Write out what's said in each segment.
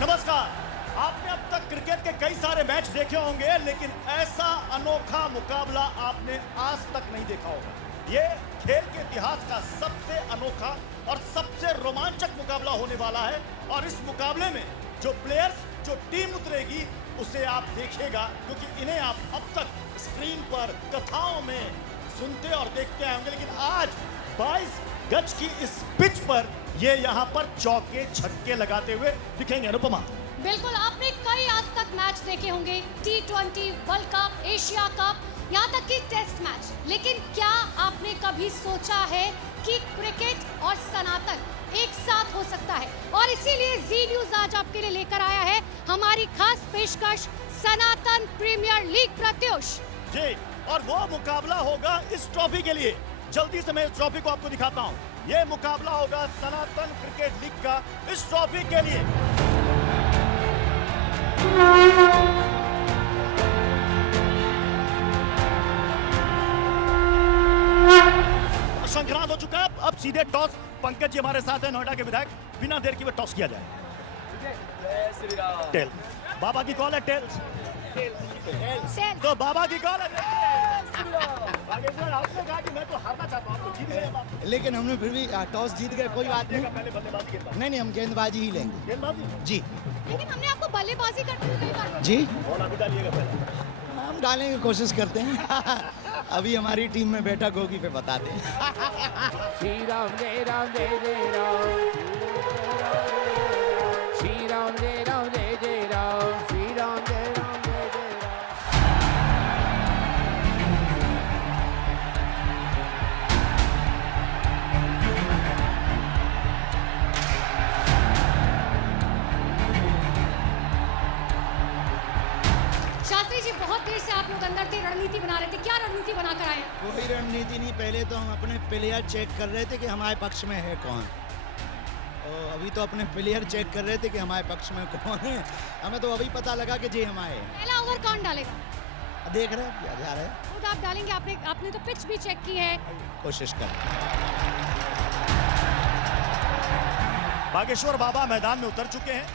नमस्कार। आपने अब तक क्रिकेट के कई सारे मैच देखे होंगे, लेकिन ऐसा अनोखा मुकाबला आपने आज तक नहीं देखा होगा। ये खेल के इतिहास का सबसे अनोखा और सबसे रोमांचक मुकाबला होने वाला है। और इस मुकाबले में जो प्लेयर्स, जो टीम उतरेगी, उसे आप देखिएगा, क्योंकि इन्हें आप अब तक स्क्रीन पर, कथाओं में सुनते और देखते आए होंगे, लेकिन आज 22 गज की इस पिच पर ये यहाँ पर चौके छक्के लगाते हुए दिखेंगे। अनुपमा, बिल्कुल, आपने कई आज तक मैच देखे होंगे, T20, world cup, Asia cup, यहाँ तक कि टेस्ट मैच, लेकिन क्या आपने कभी सोचा है कि क्रिकेट और सनातन एक साथ हो सकता है? और इसीलिए जी न्यूज आज आपके लिए लेकर आया है हमारी खास पेशकश, सनातन प्रीमियर लीग प्रत्युष जी। और वो मुकाबला होगा इस ट्रॉफी के लिए। जल्दी से मैं इस ट्रॉफी को आपको दिखाता हूँ। ये मुकाबला होगा सनातन क्रिकेट लीग का इस ट्रॉफी के लिए। संक्रांत हो चुका है। अब सीधे टॉस। पंकज जी हमारे साथ हैं, नोएडा के विधायक। बिना देर किए टॉस किया जाए। टेल। बाबा की कॉल है, टेल्स। तो बाबा की कॉल है। आपने कहा कि मैं तो हारना चाहता हूं, तो जीत गए। लेकिन हमने फिर भी टॉस जीत गए, कोई बात नहीं। पहले बल्लेबाजी के बाद। नहीं, हम गेंदबाजी ही लेंगे। गेंदबाजी जी लेकिन हमने आपको बल्लेबाजी करते हुए कई बार जी, बॉल अभी डालिएगा पहले। हम डालेंगे, कोशिश करते हैं। अभी हमारी टीम में बैठक होगी, फिर बताते हैं। श्री राम जय राम जय जय राम, श्री राम जय राम जय जय राम, श्री राम जय राम जय जय राम। शास्त्री जी, बहुत देर से आप लोग अंदर थे, रणनीति बना रहे थे। क्या रणनीति बनाकर आए? कोई रणनीति नहीं, पहले तो हम अपने प्लेयर चेक कर रहे थे कि हमारे पक्ष में है कौन। और अभी तो अपने प्लेयर चेक कर रहे थे कि हमारे पक्ष में कौन है। हमें तो अभी पता लगा कि जी हमारे हैं। पहला ओवर कौन डालेगा? देख रहे हैं क्या जा रहा है, खुद आप डालेंगे? आपने तो पिच भी चेक की है। कोशिश कर। बागेश्वर बाबा मैदान में उतर चुके हैं।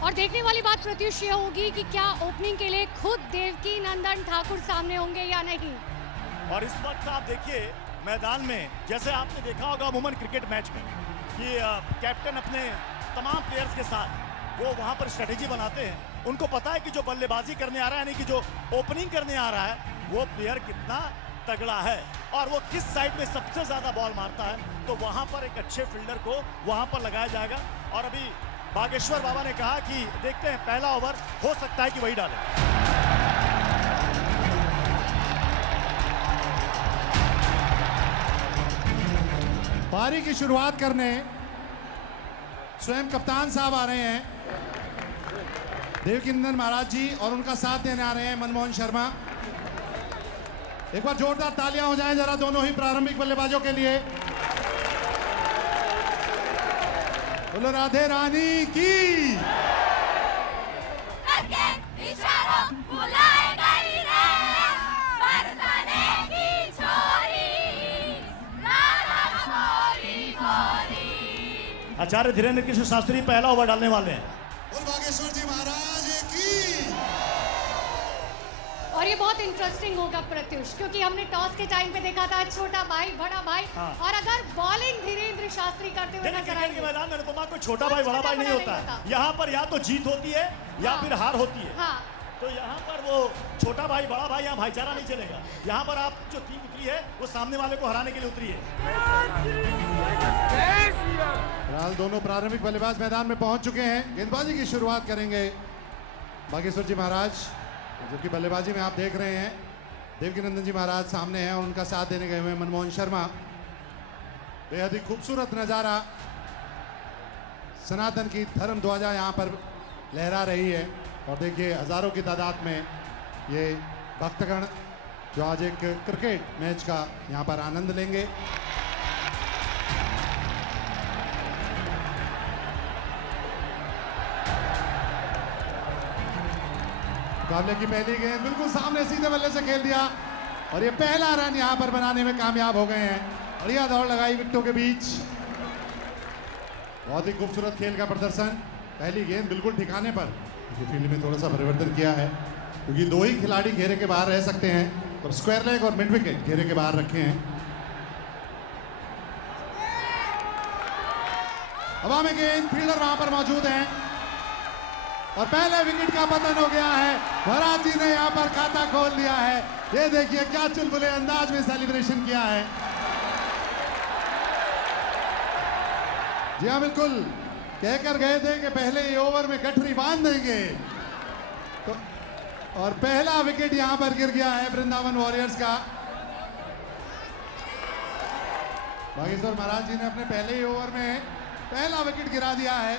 और देखने वाली बात प्रत्युष ये होगी कि क्या ओपनिंग के लिए खुद देवकी नंदन ठाकुर सामने होंगे या नहीं। और इस वक्त आप देखिए मैदान में, जैसे आपने देखा होगा अमूमन क्रिकेट मैच में, कि कैप्टन अपने तमाम प्लेयर्स के साथ वो वहां पर स्ट्रेटेजी बनाते हैं। उनको पता है कि जो बल्लेबाजी करने आ रहा है, यानी कि जो ओपनिंग करने आ रहा है, वो प्लेयर कितना तगड़ा है और वो किस साइड में सबसे ज्यादा बॉल मारता है। तो वहां पर एक अच्छे फील्डर को वहां पर लगाया जाएगा। और अभी बागेश्वर बाबा ने कहा कि देखते हैं, पहला ओवर हो सकता है कि वही डाले। पारी की शुरुआत करने स्वयं कप्तान साहब आ रहे हैं, देवकीनंदन महाराज जी, और उनका साथ देने आ रहे हैं मनमोहन शर्मा। एक बार जोरदार तालियां हो जाएं जरा दोनों ही प्रारंभिक बल्लेबाजों के लिए। बोलो राधे रानी की। आचार्य धीरेन्द्र कृष्ण शास्त्री पहला ओवर डालने वाले हैं। बोल बागेश्वर जी महाराज की। और ये बहुत इंटरेस्टिंग होगा प्रत्युष, क्योंकि हमने टॉस के टाइम पे देखा था छोटा भाई बड़ा भाई। हाँ। और अगर बॉलिंग धीरेन्द्र शास्त्री करते हुए नजर क्रिकेट के आएंगे, मैदान में अनुपमा को छोटा भाई बड़ा भाई नहीं होता है। यहाँ पर या तो जीत होती है या हाँ। फिर हार होती है। हाँ, तो यहाँ पर वो छोटा भाई बड़ा भाई, यहाँ भाईचारा नहीं चलेगा। यहाँ पर आप जो टीम उतरी है वो सामने वाले को हराने के लिए उतरी है। फिलहाल दोनों प्रारंभिक बल्लेबाज मैदान में पहुंच चुके हैं। गेंदबाजी की शुरुआत करेंगे बागेश्वर जी महाराज, जो कि बल्लेबाजी में आप देख रहे हैं देवकीनंदन जी महाराज सामने हैं और उनका साथ देने गए हुए मनमोहन शर्मा। बेहद ही खूबसूरत नज़ारा, सनातन की धर्म ध्वजा यहाँ पर लहरा रही है। और देखिए हजारों की तादाद में ये भक्तगण जो आज एक क्रिकेट मैच का यहाँ पर आनंद लेंगे। मुकाबले की पहली गेंद बिल्कुल सामने सीधे बल्ले से खेल दिया और ये पहला रन यहाँ पर बनाने में कामयाब हो गए हैं। बढ़िया दौड़ लगाई विकेटों के बीच, बहुत ही खूबसूरत खेल का प्रदर्शन। पहली गेंद बिल्कुल ठिकाने पर। फील्ड में थोड़ा सा परिवर्तन किया है क्योंकि दो ही खिलाड़ी घेरे के बाहर रह सकते हैं, तो स्क्वायर लेग और मिड विकेट घेरे के बाहर रखे हैं। हवा में गेंद, फील्डर वहां पर मौजूद हैं और पहले विकेट का पतन हो गया है। महाराज जी ने यहां पर खाता खोल दिया है। ये देखिए क्या चुलबुले अंदाज में सेलिब्रेशन किया है। जी हाँ, बिल्कुल कहकर गए थे कि पहले ही ओवर में गठरी बांध देंगे, तो और पहला विकेट यहां पर गिर गया है वृंदावन वॉरियर्स का। बागेश्वर महाराज जी ने अपने पहले ही ओवर में पहला विकेट गिरा दिया है।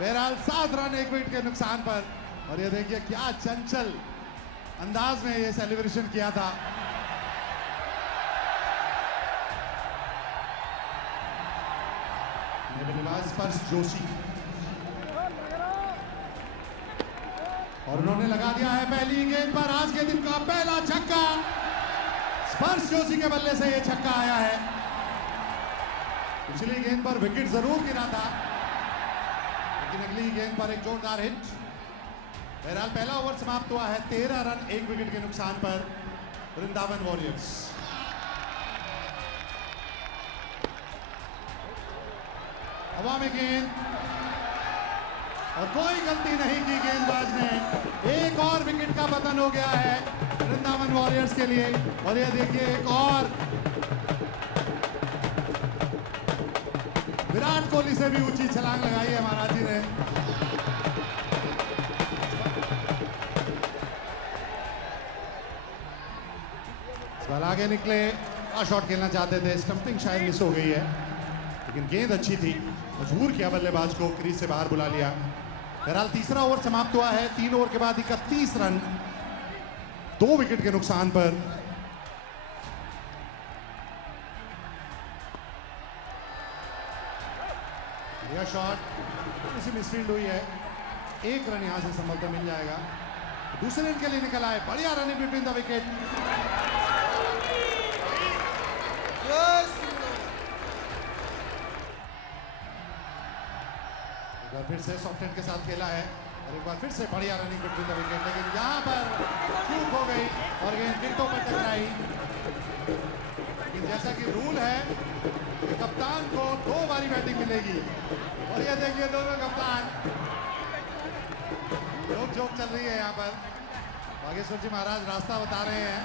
बहरहाल 7 रन 1 विकेट के नुकसान पर। और ये देखिए क्या चंचल अंदाज में ये सेलिब्रेशन किया था। बल्लेबाज स्पर्श जोशी और उन्होंने लगा दिया है पहली गेंद पर आज के दिन का पहला छक्का। स्पर्श जोशी के बल्ले से यह छक्का आया है। पिछली गेंद पर विकेट जरूर गिरा था, लेकिन अगली गेंद पर एक जोरदार हिट। बहरहाल पहला ओवर समाप्त हुआ है 13 रन 1 विकेट के नुकसान पर वृंदावन वॉरियर्स। हवा में गेंद और कोई गलती नहीं की गेंदबाज ने। एक और विकेट का पतन हो गया है वृंदावन वॉरियर्स के लिए। और ये देखिए एक और विराट कोहली से भी ऊंची छलांग लगाई है महाराज जी ने। सवाल आगे निकले, शॉट खेलना चाहते थे, स्टंपिंग शायद मिस हो गई है, लेकिन गेंद अच्छी थी, मजबूर किया बल्लेबाज को, क्रीज से बाहर बुला लिया। बहरहाल तीसरा ओवर समाप्त हुआ है 3 ओवर के बाद 31 रन 2 विकेट के नुकसान पर। यह शॉट थोड़ी सी मिसफील्ड हुई है, 1 रन यहां से संभवतः मिल जाएगा। दूसरे रन के लिए निकल आए, बढ़िया रनिंग बिटवीन द विकेट। एक बार फिर से सॉफ्ट हैंड के साथ खेला है और एक बार फिर से बढ़िया रनिंग बिटवीन द विकेट, लेकिन यहां पर चूक हो गई और गेंद विकेटों पर टकराई। लेकिन जैसा कि रूल है कि कप्तान को 2 बारी बैटिंग मिलेगी और ये देखिए दोनों कप्तान लोग जोक चल रही है यहाँ पर। बागेश्वर जी महाराज रास्ता बता रहे हैं,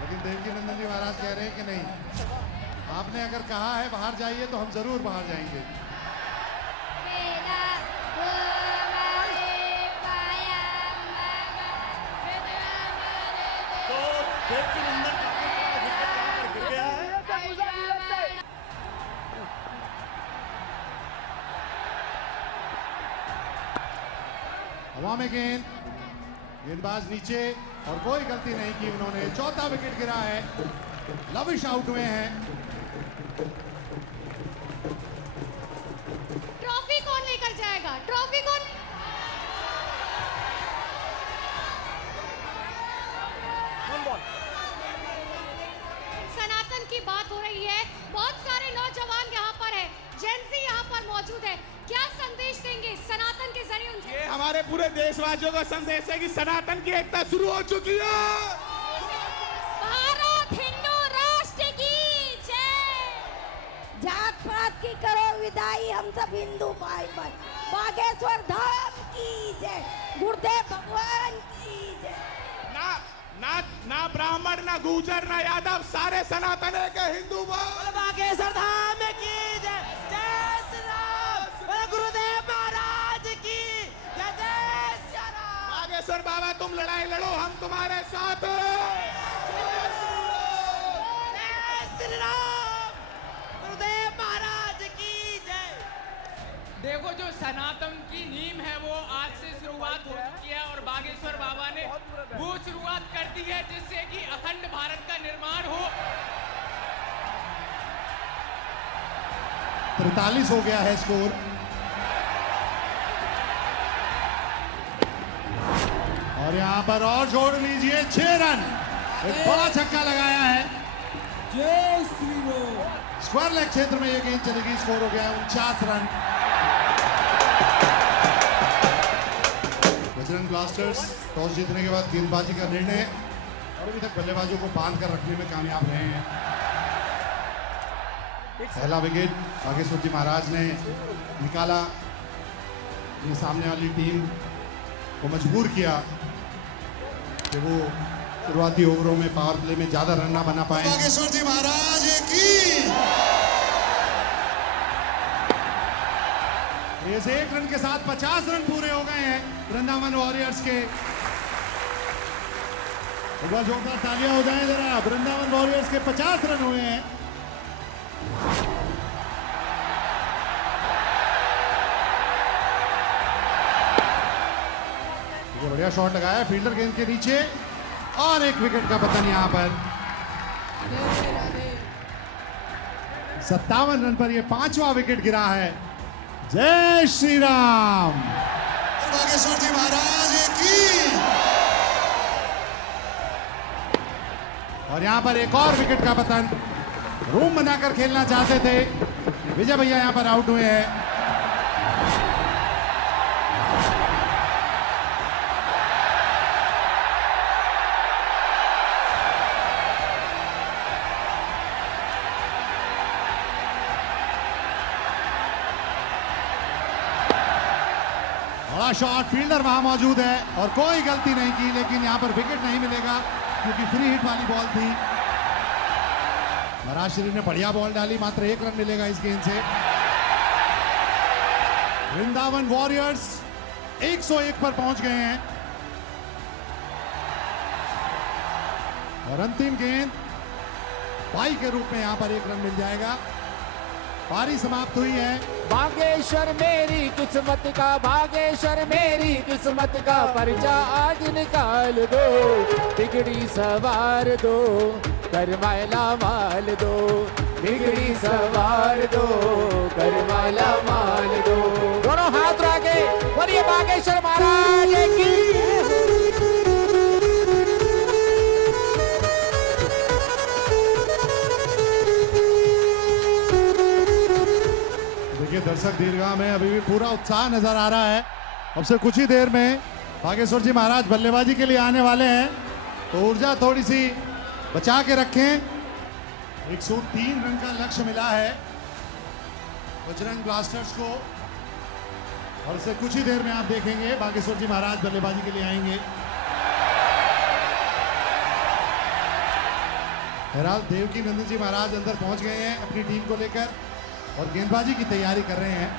लेकिन देवकी नंदन जी महाराज कह रहे हैं कि नहीं, आपने अगर कहा है बाहर जाइए तो हम जरूर बाहर जाएंगे। तो देवकी नंदन का विकेट यहाँ पर गिर गया है। हवा में गेंद, गेंदबाज नीचे और कोई गलती नहीं की उन्होंने। चौथा विकेट गिरा है, लविश आउट हुए हैं। ट्रॉफी कौन लेकर जाएगा? ट्रॉफी कौन? सनातन की बात हो रही है, बहुत सारे नौजवान यहाँ पर है, जेंजी यहाँ पर मौजूद है, क्या संदेश देंगे सनातन के जरिए उनसे? ये हमारे पूरे देशवासियों का संदेश है कि सनातन की एकता शुरू हो चुकी है। भारत हिंदू राष्ट्र की जय। जात पात की करो विदाई, हम सब हिंदू भाई भाई। बागेश्वर धाम की जय, गुरुदेव भगवान की जय। ना ब्राह्मण, ना गुर्जर, ना यादव, सारे सनातन है के हिंदू भाई। बागेश्वर धाम की जय, जय श्री राम, गुरुदेव महाराज की जय, जय श्री राम। बागेश्वर बाबा तुम लड़ाई लड़ो, हम तुम्हारे साथ हैं। जय श्री राम, गुरुदेव महाराज की जय। देखो, जो सनातन की नींव है वो आज से शुरुआत हो चुकी है और बागेश्वर बाबा ने वो शुरुआत कर दी है जिससे कि अखंड भारत का निर्माण हो। 43 हो गया है स्कोर। और यहां पर और जोड़ लीजिए 6 रन, एक बड़ा छक्का लगाया है। जय श्री राम। स्क्वायर लेग क्षेत्र में यह गेंद चलेगी, स्कोर हो गया है 49 रन। बजरंग ब्लास्टर्स टॉस जीतने के बाद गेंदबाजी का निर्णय और अभी तक बल्लेबाजों को बांध कर रखने में कामयाब रहे हैं। पहला विकेट बागेश्वर जी महाराज ने निकाला। ये सामने वाली टीम को मजबूर किया कि वो शुरुआती ओवरों में पावर प्ले में ज्यादा रन ना बना पाए। बागेश्वर जी महाराज की इस एक रन के साथ 50 रन पूरे हो गए हैं वृंदावन वॉरियर्स के। एक बार जोरदार तालियां हो जाएं जरा। वृंदावन वॉरियर्स के 50 रन हुए हैं। बढ़िया शॉट लगाया फील्डर गेंद के नीचे और एक विकेट का पतन यहां पर। 57 रन पर यह 5वां विकेट गिरा है। जय श्री राम। बागेश्वर जी महाराज की। और यहां पर एक और विकेट का पतन। रूम बनाकर खेलना चाहते थे विजय भैया, यहां पर आउट हुए हैं। बड़ा शॉट, फील्डर वहां मौजूद है और कोई गलती नहीं की, लेकिन यहां पर विकेट नहीं मिलेगा क्योंकि फ्री हिट वाली बॉल थी। महाराज शरीफ ने बढ़िया बॉल डाली, मात्र 1 रन मिलेगा इस गेंद से। वृंदावन वॉरियर्स 101 पर पहुंच गए हैं और अंतिम गेंद बाई के रूप में यहां पर 1 रन मिल जाएगा। पारी समाप्त हुई है। बागेश्वर मेरी किस्मत का, बागेश्वर मेरी किस्मत का पर्चा आज निकाल दो। बिगड़ी सवार दो, करमाला माल दो। बिगड़ी सवार दो, करमाला माल दो। दोनों हाथ आगे बोलिए बागेश्वर महाराज की। देखिए दर्शक दीर्घा में अभी भी पूरा उत्साह नजर आ रहा है। अब से कुछ ही देर में बागेश्वर जी महाराज बल्लेबाजी के लिए आने वाले हैं, तो ऊर्जा थोड़ी सी बचा के रखें। 103 रन का लक्ष्य मिला है बजरंग ब्लास्टर्स को और इससे कुछ ही देर में आप देखेंगे बागेश्वर जी महाराज बल्लेबाजी के लिए आएंगे। बहरहाल देवकी नंदन जी महाराज अंदर पहुंच गए हैं अपनी टीम को लेकर और गेंदबाजी की तैयारी कर रहे हैं।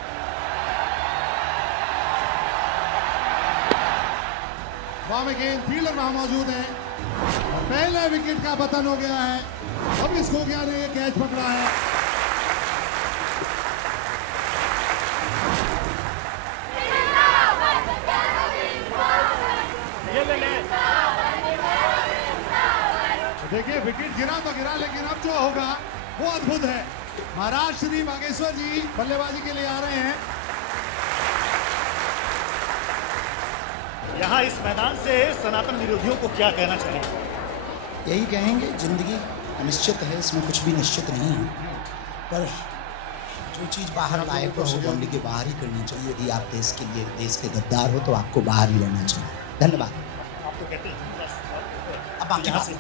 वहां में गेंद, फील्डर वहां मौजूद है और पहले विकेट का पतन हो गया है। अब इस खोगिया ने कैच पकड़ा है। देखिए विकेट गिरा तो गिरा, लेकिन अब जो होगा वो अद्भुत है। महाराज श्री बागेश्वर जी बल्लेबाजी के लिए आ रहे हैं। यहाँ इस मैदान से सनातन विरोधियों को क्या कहना चाहेंगे? यही कहेंगे, जिंदगी अनिश्चित है, इसमें कुछ भी निश्चित नहीं है, पर जो चीज़ बाहर लायक हो उसे बाउंड्री के बाहर ही करनी चाहिए। यदि आप देश के लिए, देश के गद्दार हो तो आपको बाहर ही रहना चाहिए। धन्यवाद। आप तो कहते हैं बस अब बाकी यहाँ से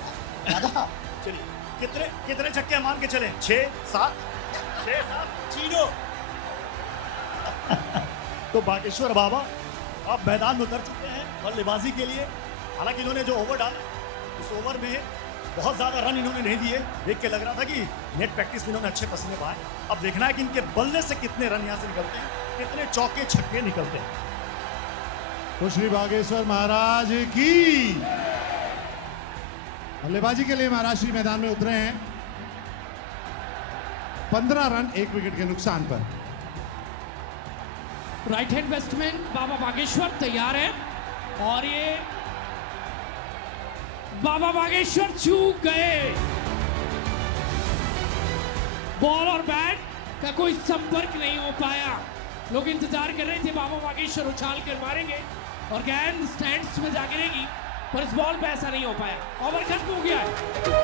चलिए, कितने छक्के मान के चले? 6 7 चीनो। तो बागेश्वर बाबा अब मैदान में उतर चुके हैं बल्लेबाजी के लिए। हालांकि इन्होंने जो ओवर डाला उस ओवर में बहुत ज़्यादा रन इन्होंने नहीं दिए। देख के लग रहा था कि नेट प्रैक्टिस में इन्होंने अच्छे पसीने पाए। अब देखना है कि इनके बल्ले से कितने रन यहाँ से निकलते हैं, कितने चौके छक्के निकलते हैं। तो श्री बागेश्वर महाराज की बल्लेबाजी के लिए महाराज श्री मैदान में उतरे हैं। 15 रन 1 विकेट के नुकसान पर। राइट हैंड बैट्समैन बाबा बागेश्वर तैयार है और ये बाबा बागेश्वर चूक गए। बॉल और बैट का कोई संपर्क नहीं हो पाया। लोग इंतजार कर रहे थे बाबा बागेश्वर उछाल कर मारेंगे और गेंद स्टैंड्स में जा गिरेगी, पर इस बॉल पे ऐसा नहीं हो पाया। ओवर खत्म हो गया है।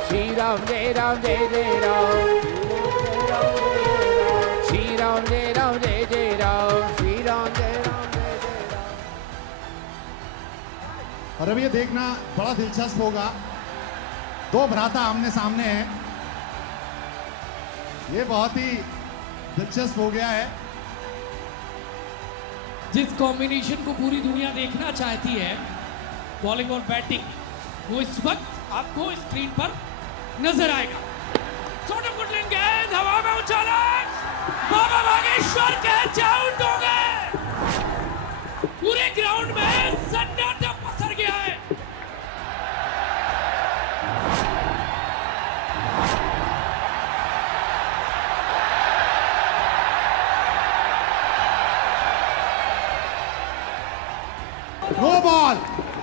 श्री राम जय राम जय जय राम, श्री राम जय राम जय जय राम, श्री राम जय राम जय जय राम। और अब ये देखना बड़ा दिलचस्प होगा, दो भ्राता आमने सामने हैं। ये बहुत ही दिलचस्प हो गया है। जिस कॉम्बिनेशन को पूरी दुनिया देखना चाहती है, बॉलिंग और बैटिंग, वो इस वक्त आपको स्क्रीन पर नजर आएगा। छोटे गुडलिन गेंद हवा में उछाला, बाबा बागेश्वर कैच आउट हो गए। पूरे ग्राउंड में सन्नाटा पसर गया है।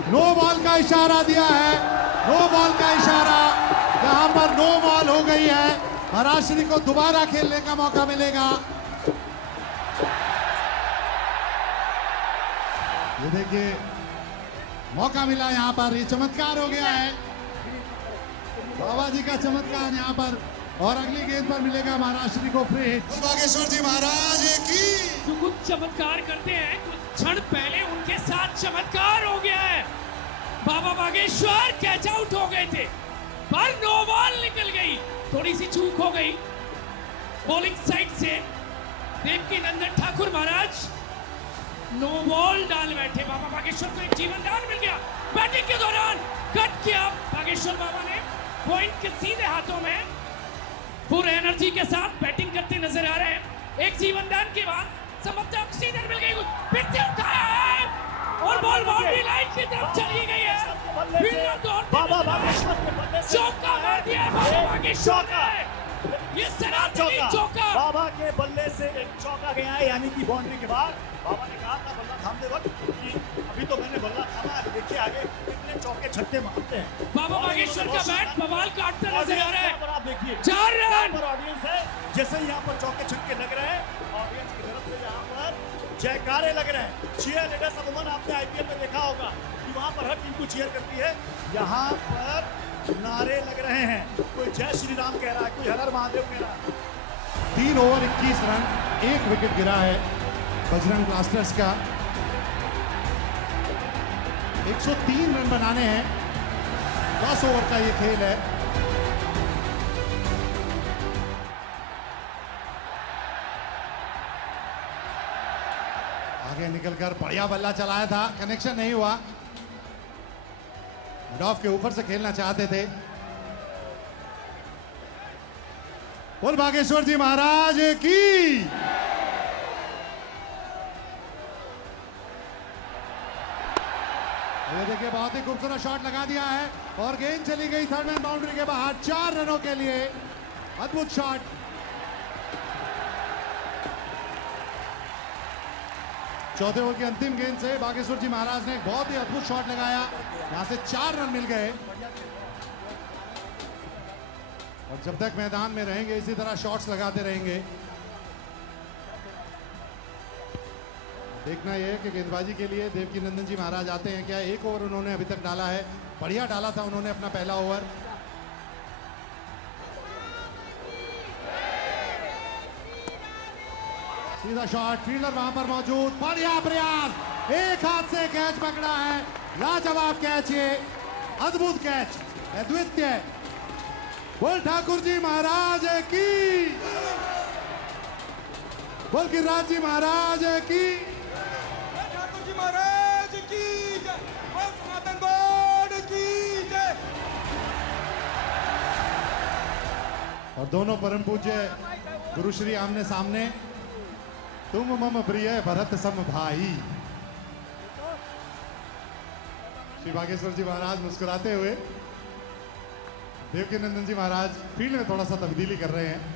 नो बॉल का इशारा दिया है, नो बॉल का इशारा। यहां पर नो बॉल हो गई है। महाराष्ट्र को दोबारा खेलने का मौका मिलेगा। ये देखिए, मौका मिला यहां पर, ये चमत्कार हो गया है, बाबा जी का चमत्कार यहां पर। और अगली गेंद पर मिलेगा महाराष्ट्र को फ्री हिट। बागेश्वर जी महाराज की जो कुछ चमत्कार करते हैं, कुछ क्षण पहले उनके साथ चमत्कार हो गया है। बाबा बागेश्वर कैच आउट हो गए थे, पर नो बॉल निकल गई। थोड़ी सी चूक हो गई बॉलिंग साइड से। देवकी नंदन ठाकुर महाराज नो बॉल डाल बैठे। बाबा बागेश्वर को एक जीवन दान मिल गया। बैटिंग के दौरान कट किया बागेश्वर बाबा ने, पॉइंट के सीधे हाथों में पूरे एनर्जी के साथ बैटिंग करते नजर आ रहे हैं। एक जीवन दान के बाद समझते ऑक्सीजन मिल गई, फिर से उठाया है और बॉल बाउंड्री लाइन की तरफ चली गई है। फील्डर दौड़ते बाबा बागेश्वर के बल्ले से चौका मार दिया है बाबा बागेश्वर ने। ये सनातनी चौका बाबा के बल्ले से एक चौका गया है, यानी कि बाउंड्री के बाद बाबा ने कहा था बल्ला थामते वक्त कि अभी तो मैंने बल्ला थामा है, देखिए आगे कितने चौके छक्के मारते हैं। बाबा बागेश्वर का बैट बवाल काटता नजर आ रहा है। आप देखिए 4 रन। ऑडियंस है, जैसे ही यहाँ पर चौके छक्के लग रहे हैं, ऑडियंस की तरफ से यहाँ पर जयकारे लग रहे हैं। चीयर लीडर्स अमूमन आपने आईपीएल में देखा होगा कि वहाँ पर हर टीम को चीयर करती है, यहाँ पर नारे लग रहे हैं। कोई जय श्री राम कह रहा है, कोई हर हर महादेव कह रहा है। 3 ओवर 21 रन, 1 विकेट गिरा है बजरंग ब्लास्टर्स का। 103 रन बनाने हैं, 10 ओवर का ये खेल है। आगे निकलकर बढ़िया बल्ला चलाया था, कनेक्शन नहीं हुआ। डॉफ के ऊपर से खेलना चाहते थे। बोल बागेश्वर जी महाराज की। ये देखिए, बहुत ही खूबसूरत शॉट लगा दिया है और गेंद चली गई थर्ड मैन बाउंड्री के बाहर 4 रनों के लिए। अद्भुत शॉट। चौथे ओवर की अंतिम गेंद से बागेश्वर जी महाराज ने एक बहुत ही अद्भुत शॉट लगाया, यहां से 4 रन मिल गए। और जब तक मैदान में रहेंगे इसी तरह शॉट्स लगाते रहेंगे। देखना यह है कि गेंदबाजी के लिए देवकी नंदन जी महाराज आते हैं क्या। 1 ओवर उन्होंने अभी तक डाला है, बढ़िया डाला था उन्होंने अपना पहला ओवर। सीधा शॉट, फील्डर वहां पर मौजूद, बढ़िया प्रयास, एक हाथ से कैच पकड़ा है। लाजवाब कैच, ये अद्भुत कैच, अद्वितीय। बोल ठाकुर जी महाराज की, बोल गिरिराज जी महाराज की, ठाकुर जी महाराज की जय, बोल सनातन गौड़ की जय। और दोनों परम पूज्य गुरुश्री आमने सामने। तुम मम प्रिय भरत सम भाई। श्री बागेश्वर जी महाराज मुस्कुराते हुए, देवकी नंदन जी महाराज फील्ड में थोड़ा सा तब्दीली कर रहे हैं।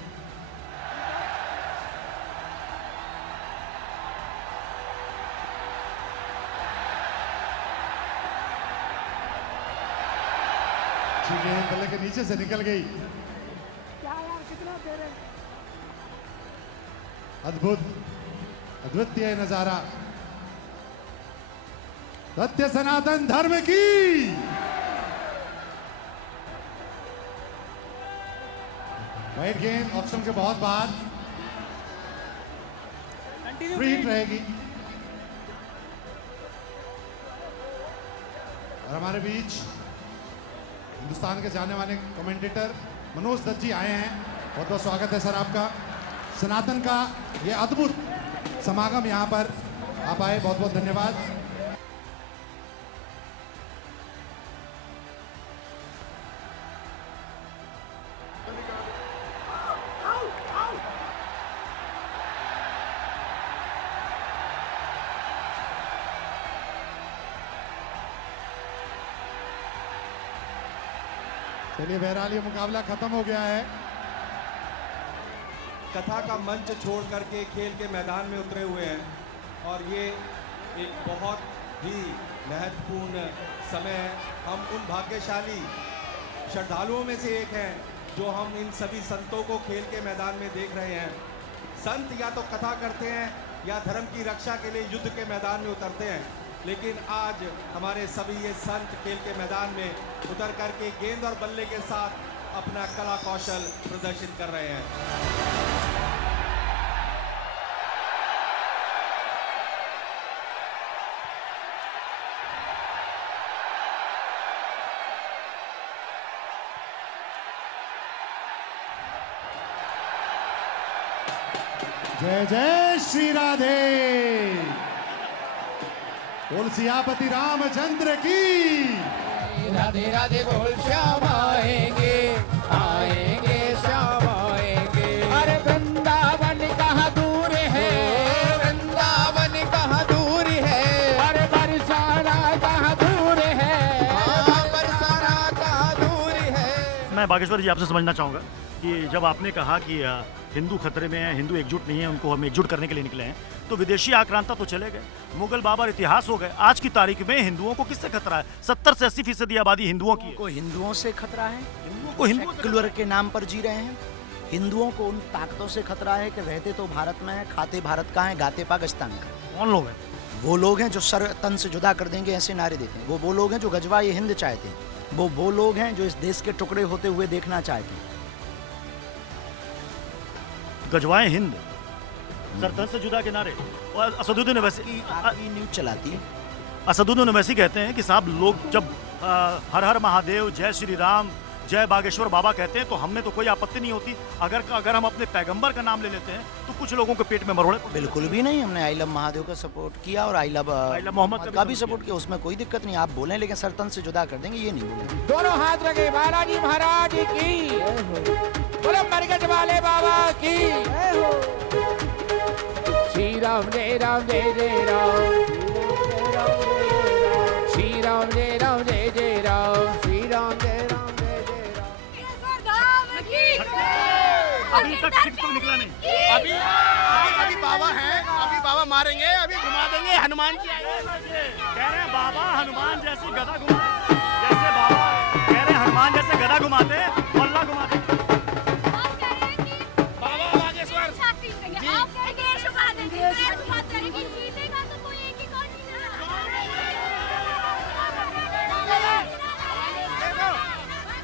गेंद बल्ले के नीचे से निकल गई। अद्भुत, अद्वितीय नजारा। सत्य सनातन धर्म की। वाइड गेंद ऑप्शन के बहुत बाद, फ्री हिट रहेगी। और हमारे बीच हिंदुस्तान के जाने माने कमेंटेटर मनोज दत्त जी आए हैं। बहुत बहुत स्वागत है सर आपका। सनातन का ये अद्भुत समागम यहाँ पर आप आए, बहुत बहुत धन्यवाद। चलिए बहरहाल ये मुकाबला खत्म हो गया है। कथा का मंच छोड़ करके खेल के मैदान में उतरे हुए हैं और ये एक बहुत ही महत्वपूर्ण समय है। हम उन भाग्यशाली श्रद्धालुओं में से एक हैं जो हम इन सभी संतों को खेल के मैदान में देख रहे हैं। संत या तो कथा करते हैं या धर्म की रक्षा के लिए युद्ध के मैदान में उतरते हैं, लेकिन आज हमारे सभी ये संत खेल के मैदान में उतर करके गेंद और बल्ले के साथ अपना कला कौशल प्रदर्शित कर रहे हैं। जय जय श्री राधे। बोल सियापति रामचंद्र की। राधे राधे बोल श्याम आएंगे, आएंगे श्याम आएंगे। अरे वृंदावन कहाँ दूर है, वृंदावन कहाँ दूर है। अरे बरसाना कहाँ दूर है, बरसाना कहाँ दूर है। मैं बागेश्वर जी आपसे समझना चाहूँगा कि जब आपने कहा कि हिंदू खतरे में हैं, हिंदू एकजुट नहीं है, उनको हम एकजुट करने के लिए निकले हैं, तो विदेशी आक्रांता तो चले गए, मुगल बाबर इतिहास हो गए। आज की तारीख में हिंदुओं को किससे खतरा है? 70 से 80% आबादी हिंदुओं की है। हिंदुओं से खतरा है, हिंदुओं को हिंदुओं से सेक्युलर के नाम पर जी रहे हैं। हिंदुओं को उन ताकतों से खतरा है कि रहते तो भारत में हैं, खाते भारत का है, गाते पाकिस्तान का। कौन लोग हैं? वो लोग हैं जो सर तन से जुदा कर देंगे ऐसे नारे देते हैं। वो लोग हैं जो गजवा ये हिंद चाहते हैं। वो लोग हैं जो इस देश के टुकड़े होते हुए देखना चाहते हैं। गजवाए हिंद, सरतन से जुदा के नारे। और असदुद्दीन वैसे न्यूज चलाती है। असदुद्दीन वैसी कहते हैं कि साहब लोग जब हर हर महादेव, जय श्री राम, जय बागेश्वर बाबा कहते हैं तो हमने तो कोई आपत्ति नहीं होती। अगर हम अपने पैगंबर का नाम ले लेते हैं तो कुछ लोगों के पेट में मरोड़े। बिल्कुल भी नहीं, हमने आई लव महादेव का सपोर्ट किया और आई लव मोहम्मद का भी सपोर्ट किया। उसमें कोई दिक्कत नहीं, आप बोलें, लेकिन सरतन से जुदा कर देंगे ये नहीं बोलेंगे। दोनों हाथ रखे बालाजी महाराज की, बोलो मरकट वाले बाबा की। श्री राम जय राम जय जय राम, श्री राम जय राम जय जय राम, श्री राम जय राम जय जय राम। अभी तक सिक्स तो निकला नहीं। अभी बाबा हैं, अभी बाबा मारेंगे, अभी घुमा देंगे। हनुमान जी कह रहे हैं बाबा हनुमान जैसी गदा घुमा, जैसे बाबा कह रहे हैं हनुमान जैसे गदा घुमाते हैं, अल्लाह घुमाते हैं।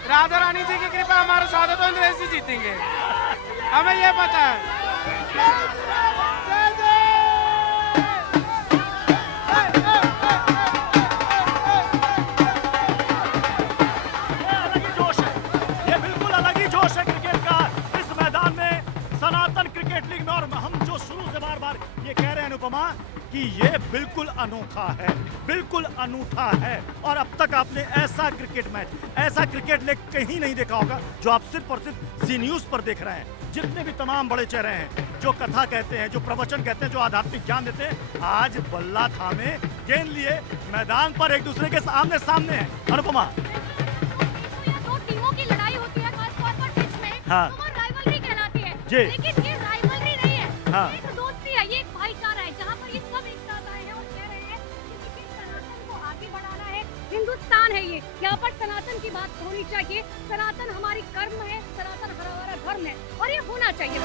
राधा रानी जी की कृपा हमारे साथ है तो अंग्रेज जी जीतेंगे, हमें ये पता है। अलग ही जोश है, ये बिल्कुल अलग ही जोश है क्रिकेट का इस मैदान में, सनातन क्रिकेट लीग में। और हम जो शुरू से बार बार ये कह रहे हैं अनुपमा कि ये बिल्कुल अनोखा है, बिल्कुल अनूठा है। और अब तक आपने ऐसा क्रिकेट मैच, ऐसा क्रिकेट लीग कहीं नहीं देखा होगा जो आप सिर्फ और सिर्फ जी न्यूज़ पर देख रहे हैं। जितने भी तमाम बड़े चेहरे हैं जो कथा कहते हैं, जो प्रवचन कहते हैं, जो आध्यात्मिक ज्ञान देते हैं, आज बल्ला थामे गेंद लिए मैदान पर एक दूसरे के सामने सामने है। अनुपमा, दो टीमों की लड़ाई होती है खासतौर पर पिच में, हाँ। तो वो राइवलरी कहलाती है। जी। लेकिन ये राइवलरी नहीं है, हाँ। ये एक दोस्ती है, ये एक भाईचारा है, जहाँ पर ये सब एक साथ आए हैं और कह रहे हैं कि देखिए सनातन को आगे बढ़ाना है, हिंदुस्तान है ये, यहाँ पर सनातन की बात होनी चाहिए। सनातन हमारी कर्म है, सनातन हमारा धर्म है और ये होना चाहिए।